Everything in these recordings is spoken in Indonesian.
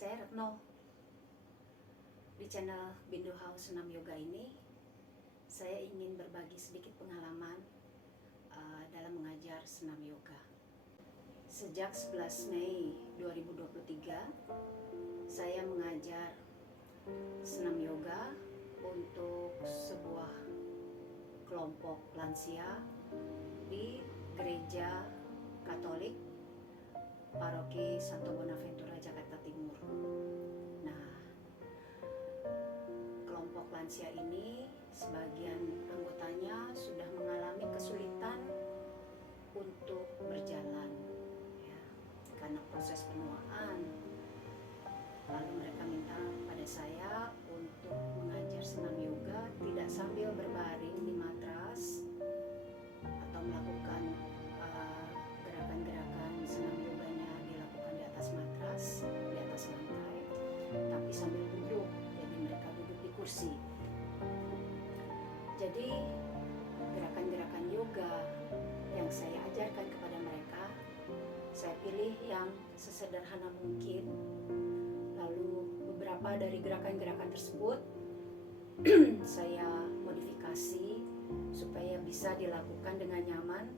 Saya Retno. Di channel Bindu House Senam Yoga ini, saya ingin berbagi sedikit pengalaman dalam mengajar senam yoga. Sejak 11 Mei 2023, saya mengajar senam yoga untuk sebuah kelompok lansia di Gereja Katolik Paroki Santo Bonaventura, Jakarta Timur. Nah, kelompok lansia ini sebagian anggotanya sudah mengalami kesulitan untuk berjalan, ya, karena proses penuaan. Lalu mereka minta pada saya untuk mengajar senam yoga tidak sambil berbaring di matras atau melakukan gerakan-gerakan senam yoganya dilakukan di atas matras, di atas lantai, tapi sambil duduk. Jadi mereka duduk di kursi. Jadi gerakan-gerakan yoga yang saya ajarkan kepada mereka, saya pilih yang sesederhana mungkin. Lalu beberapa dari gerakan-gerakan tersebut saya modifikasi supaya bisa dilakukan dengan nyaman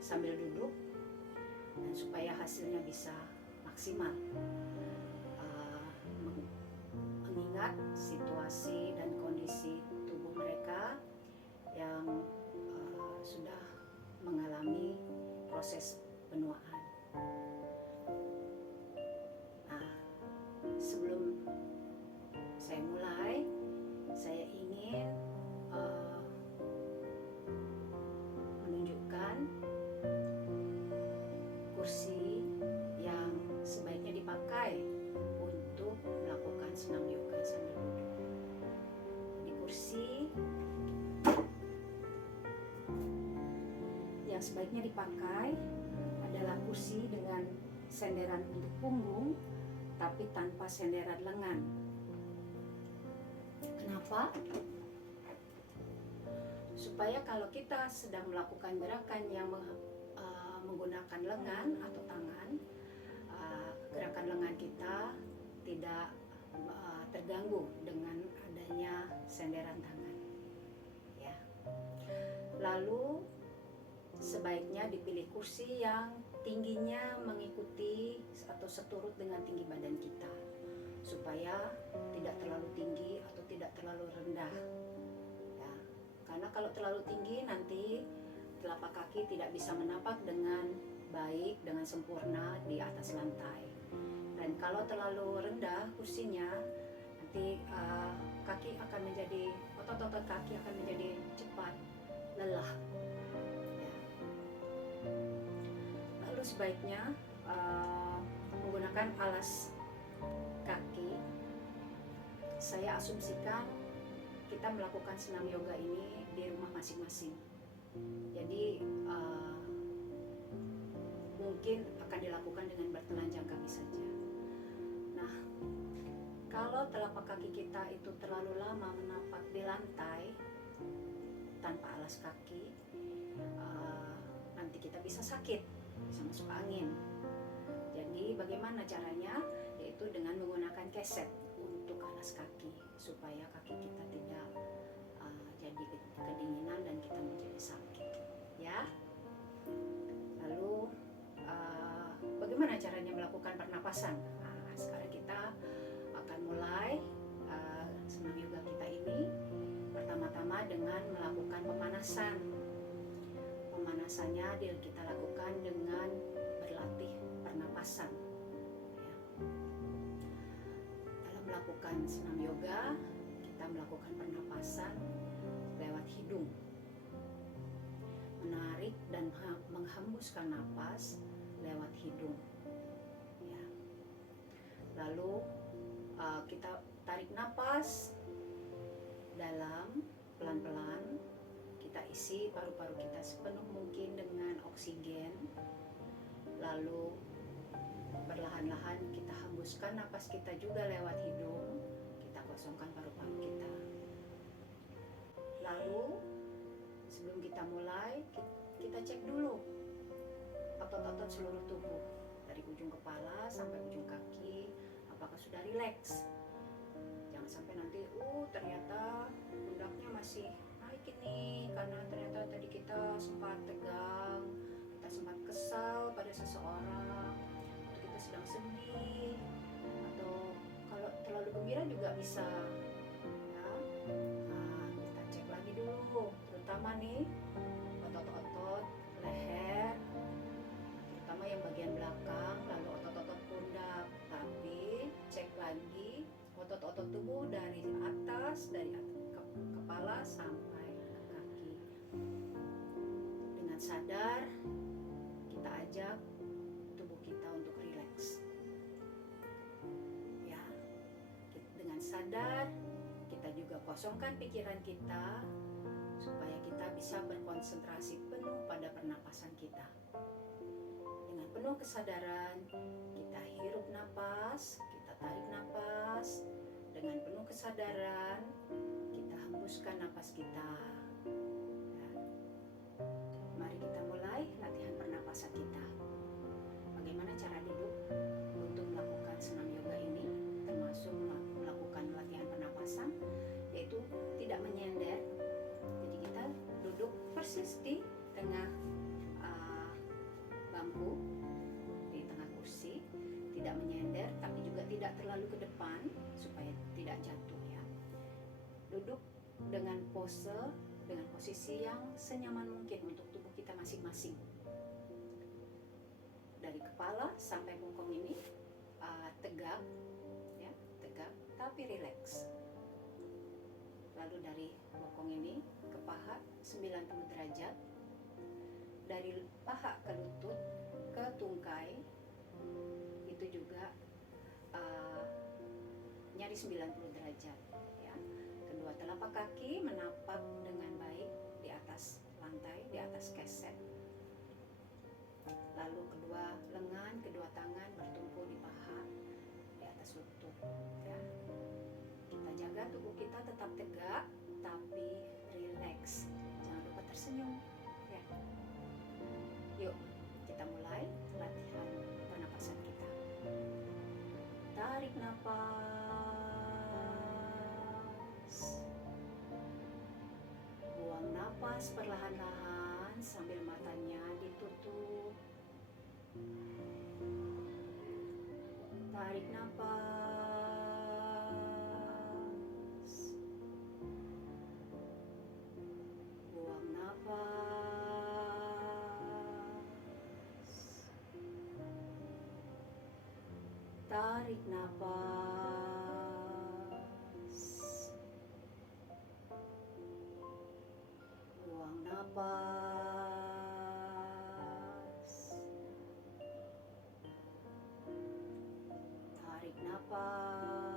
sambil duduk dan supaya hasilnya bisa maksimal. Mengingat situasi dan kondisi tubuh mereka yang sudah mengalami proses penuaan. Nah, sebelum saya mulai, saya ingin menunjukkan kursi yang sebaiknya dipakai untuk melakukan senam yoga sambil duduk. Di kursi yang sebaiknya dipakai adalah kursi dengan senderan untuk punggung tapi tanpa senderan lengan. Kenapa? Supaya kalau kita sedang melakukan gerakan yang menggunakan lengan atau tangan, gerakan lengan kita tidak terganggu dengan adanya senderan tangan. Ya. Lalu sebaiknya dipilih kursi yang tingginya mengikuti atau seturut dengan tinggi badan kita, supaya tidak terlalu tinggi atau tidak terlalu rendah. Ya. Karena kalau terlalu tinggi nanti telapak kaki tidak bisa menapak dengan baik, dengan sempurna di atas lantai. Dan kalau terlalu rendah kursinya, nanti kaki akan menjadi, otot-otot kaki akan menjadi cepat lelah. Ya. Lalu sebaiknya menggunakan alas kaki. Saya asumsikan kita melakukan senam yoga ini di rumah masing-masing. Jadi mungkin akan dilakukan dengan bertelanjang kaki saja. Nah, kalau telapak kaki kita itu terlalu lama menapak di lantai tanpa alas kaki, nanti kita bisa sakit, bisa masuk angin. Jadi bagaimana caranya? Yaitu dengan menggunakan keset untuk alas kaki, supaya kaki kita tidak jadi kedinginan dan kita menjadi sakit, ya. Lalu bagaimana caranya melakukan pernapasan? Nah, sekarang kita akan mulai senam yoga kita ini. Pertama-tama dengan melakukan pemanasan. Pemanasannya kita lakukan dengan berlatih pernapasan. Ya. Dalam melakukan senam yoga, kita melakukan pernapasan lewat hidung, menarik dan menghembuskan napas lewat hidung, ya. Lalu kita tarik napas dalam pelan-pelan, kita isi paru-paru kita sepenuh mungkin dengan oksigen. Lalu perlahan-lahan kita hembuskan napas kita juga lewat hidung, kita kosongkan paru-paru kita. Lalu sebelum kita mulai, kita cek dulu otot-otot seluruh tubuh dari ujung kepala sampai ujung kaki, apakah sudah rileks. Jangan sampai nanti ternyata pundaknya masih naik ini karena ternyata tadi kita sempat tegang, kita sempat kesal pada seseorang, atau kita sedang sedih, atau kalau terlalu gembira juga bisa ya. Nah, kita cek lagi dulu, terutama nih otot-otot leher, terutama yang bagian belakang, lalu otot-otot pundak. Tapi cek lagi otot-otot tubuh dari atas, kepala sampai kaki. Dengan sadar kita ajak tubuh kita untuk rileks. Ya, dengan sadar kita juga kosongkan pikiran kita supaya kita bisa berkonsentrasi penuh pada pernapasan kita. Dengan penuh kesadaran kita hirup napas, kita tarik napas. Dengan penuh kesadaran kita hembuskan napas kita. Ya. Mari kita mulai latihan pernapasan kita. Bagaimana cara duduk untuk melakukan senam yoga ini, termasuk melakukan latihan pernapasan, yaitu tidak menyender. Jadi kita duduk persis di tengah bangku, di tengah kursi, tidak menyender tapi juga tidak terlalu ke depan supaya tidak jatuh ya. Duduk dengan posisi yang senyaman mungkin untuk tubuh kita masing-masing. Dari kepala sampai bokong ini tegak ya, tegak tapi rileks. Lalu dari bokong ini ke paha 90 derajat. Dari paha ke lutut ke tungkai itu juga nyaris 90 derajat ya. Kedua telapak kaki menapak dengan baik di atas lantai, di atas keset. Lalu kedua lengan, kedua tangan bertumpu di paha, di atas lutut ya. Kita jaga tubuh kita tetap tegak tapi rileks. Jangan lupa tersenyum ya. Yuk, kita mulai latihan pernapasan kita. Tarik napas. Buang napas perlahan-lahan sambil matanya ditutup. Tarik napas. Buang napas. Tarik napas. Buang napas. Tarik napas.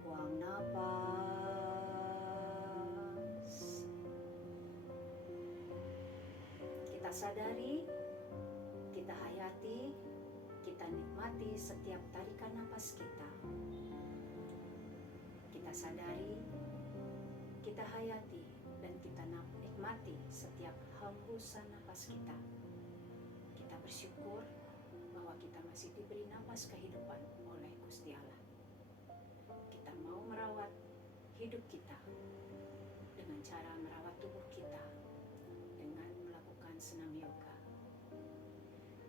Buang napas. Kita sadari, kita hayati, kita nikmati setiap tarikan napas kita. Kita sadari, kita hayati, dan kita nikmati setiap hembusan napas kita. Kita bersyukur bahwa kita masih diberi napas kehidupan oleh Gusti Allah. Kita mau merawat hidup kita dengan cara merawat tubuh kita dengan melakukan senam yoga.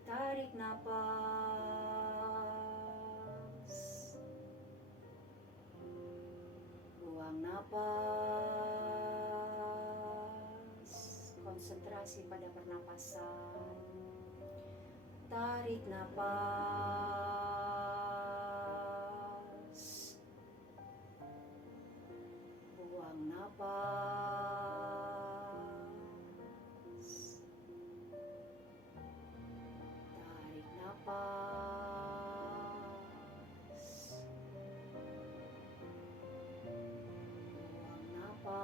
Tarik napas. Buang napas. Konsentrasi pada pernapasan. Tarik napas. Buang napas. Tarik napas. Buang napas.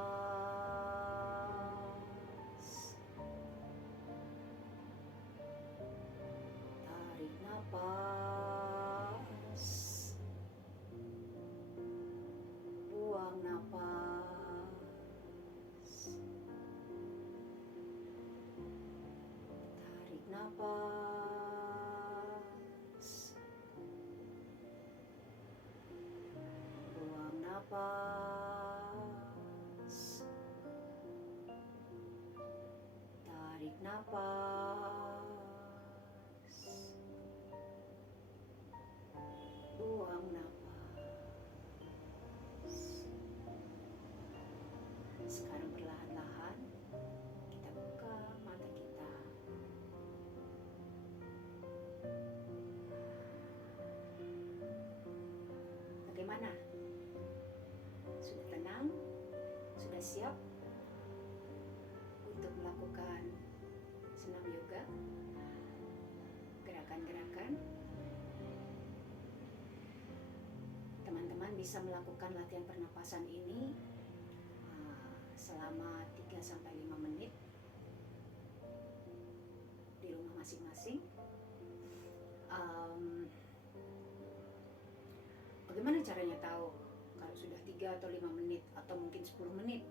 Tarik napas. Buang napas. Tarik napas. napas, buang napas, tarik napas, buang napas. Sekarang perlahan-lahan kita buka mata kita. Bagaimana? Sudah tenang? Sudah siap untuk melakukan senam yoga? Gerakan-gerakan? Teman-teman bisa melakukan latihan pernapasan ini selama 3-5 menit di rumah masing-masing. Bagaimana caranya tahu kalau sudah 3 atau 5 menit atau mungkin 10 menit?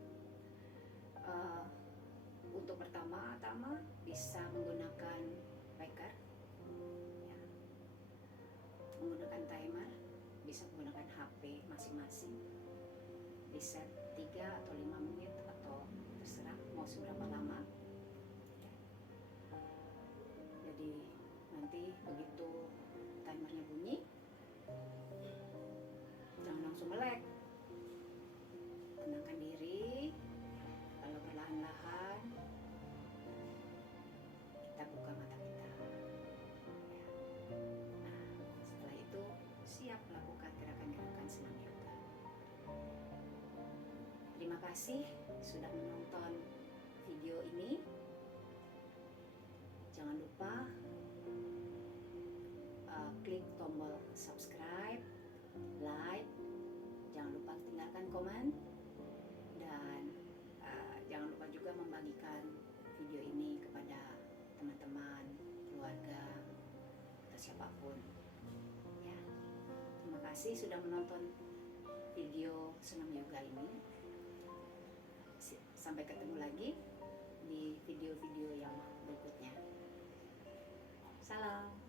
Untuk pertama-tama bisa menggunakan wecker, ya. Menggunakan timer, bisa menggunakan HP masing-masing. Di set 3 atau 5 menit atau terserah mau seberapa lama, ya. Jadi nanti begitu timernya bunyi, jangan langsung melek, tenangkan diri, lalu perlahan-lahan kita buka mata kita, ya. Nah, setelah itu siap melakukan gerakan-gerakan senam yoga. Terima kasih sudah menonton video ini. Jangan lupa klik tombol subscribe, like, jangan lupa tinggalkan komen, dan jangan lupa juga membagikan video ini kepada teman-teman, keluarga, atau siapapun, ya. Terima kasih sudah menonton video senam yoga ini. Sampai ketemu lagi di video-video yang berikutnya. Salam.